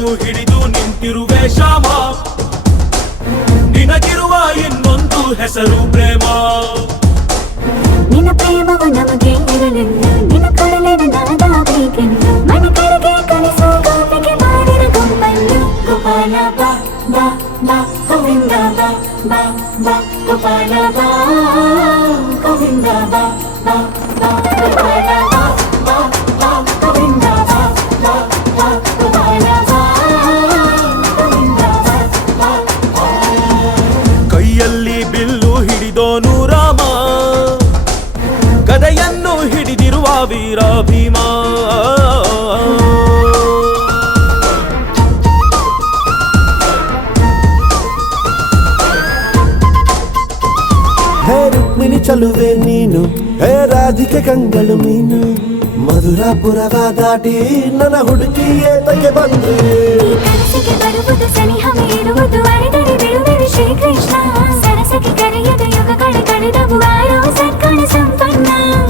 ಕೈಯನ್ನು ಹಿಡಿದು ನಿಂತಿರುವೆ ಶ್ಯಾಮ, ನಿನಗಿರುವ ಇನ್ನೊಂದು ಹೆಸರು ಪ್ರೇಮ. ನಿನ್ನ ಪ್ರೇಮವು ನಮಗೆ ಇರಲಿಲ್ಲ, ನಿನ್ನ ಕೊಡಲಿನ ನಾದಾಗಬೇಕೆಂದು ಮನೆ ಕಡೆಗೆ ಕಲಿಸೋ ಗೋಪಿಗೆ ಮಾಡಿದ ಗುಂಪನ್ನು. ಗೋಪಾಲ ಬಾ ಬಾ ಬಾ ಗೋವಿಂದ ಬಾ ಬಾ ಬಾ ಗೋಪಾಲ ಬಾ ಗೋವಿಂದ ಬಾ ಬಾ ಬಾ ಗೋಪಾಲ ಬಾ ಬಾ ಬಾ ಗೋವಿಂದ ಬಾ ಬಾ ಬಾ ಗೋಪಾಲ ಬಾ ಗೋವಿಂದ ಬಾ ಬಾ. ಕೈಯಲ್ಲಿ ಬಿಲ್ಲು ಹಿಡಿದೋನು ರಾಮ, ಗದೆಯನ್ನು ಹಿಡಿದಿರುವ ವೀರ ಭೀಮ. ಹೇ ರುಕ್ಮಿಣಿ ಚಲುವೆ ನೀನು, ಹೇ ರಾಧಿಕೆ ಕಂಗಳು ಮೀನು, ಮಧುರಾಪುರವ ದಾಟಿ ನನ್ನ ಹುಡುಕಿ ಏತಕ್ಕೆ ಬಂದು. ಈ ಕನಸಿಗೆ ಬರುವುದು ಸನಿಹವೇ ಇರುವುದು, ಅಡೆದರೆ ಬಿಡುವೆವು ಶ್ರೀಕೃಷ್ಣ. ಸರಸಕ್ಕೆ ಕರೆಯದ ಯುಗಗಳ ಕಳೆದವು ಆರೋ ಸತ್ಕಣ ಸಂಪನ್ನ.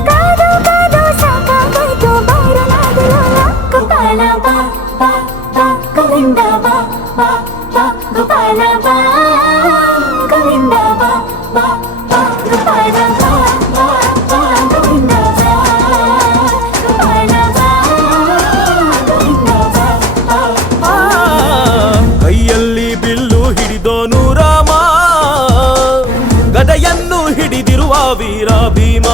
ಕಾದು ಕಾದು ಸಾಕಾಗೋಯ್ತು ಬಾರಲಾಗಲ್ಲ. ಗೋಪಾಲ ಬಾ ಬಾ ಬಾ ಗೋವಿಂದ ಬಾ ಬಾ ಬಾ ಗೋಪಾಲ ಬಾ ಗೋವಿಂದ ಬಾ ಬಾ ಬಾ ಗೋಪಾಲ ಬಾ ಬಾ ಬಾ ಗೋವಿಂದ ಬಾ ಗೋಪಾಲ ಬಾ ಗೋವಿಂದ ಬಾ ಬಾ ಬಾ. ಕೈಯಲ್ಲಿ ಬಿಲ್ಲು ಹಿಡಿದೋನು ರಾಮ, ಗದೆಯನ್ನು ಹಿಡಿದಿರುವ ವೀರ ಭೀಮ.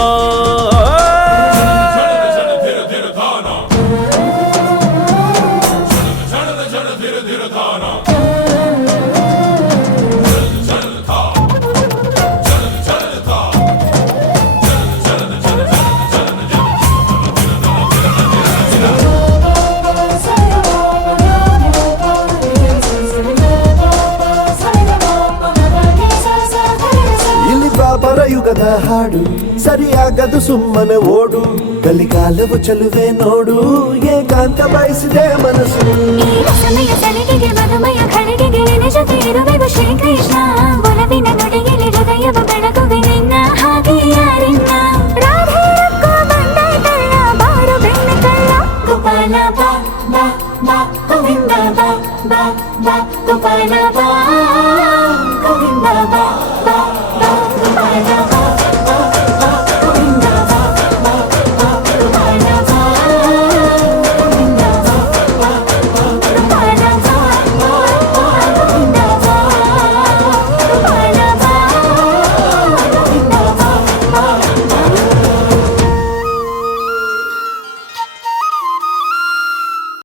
ಇಲ್ಲಿ ಬಾಬರ ಯುಗದ ಹಾಡು ಸರಿಯಾಗದು ಸುಮ್ಮನೆ ಓಡು. ಕಲಿಕಾಲವು ಚಲುವೆ ನೋಡು, ಏಕಾಂತ ಬಯಸಿದೆ ಮನಸ್ಸು. ಈ ರಸಮಯ ಸಲಿಗೆಗೆ ಮಧುಮಯ ಖಳಿಗೆಗೆ ನಿನ್ನ ಜೊತೆ ಇರುವೆವು ಶ್ರೀಕೃಷ್ಣ. ಒಲವಿನ ನುಡಿಯಲ್ಲಿ ಹೃದಯವ ಬೆಳಗುವೆ ನಿನ್ನ ಹಾಗೆ ಯಾರಿನ್ನ. ರಾಧೆ ರಕ್ಕೋ ಬಂದಾಯ್ತಲ್ಲ ಬಾರು ಬೆಣ್ಣ ಕಳ್ಳ. ಗೋಪಾಲ ಬಾ ಬಾ ಬಾ ಗೋವಿಂದ ಬಾ ಬಾ ಬಾ ಗೋಪಾಲ ಬಾ ಗೋವಿಂದ ಬಾ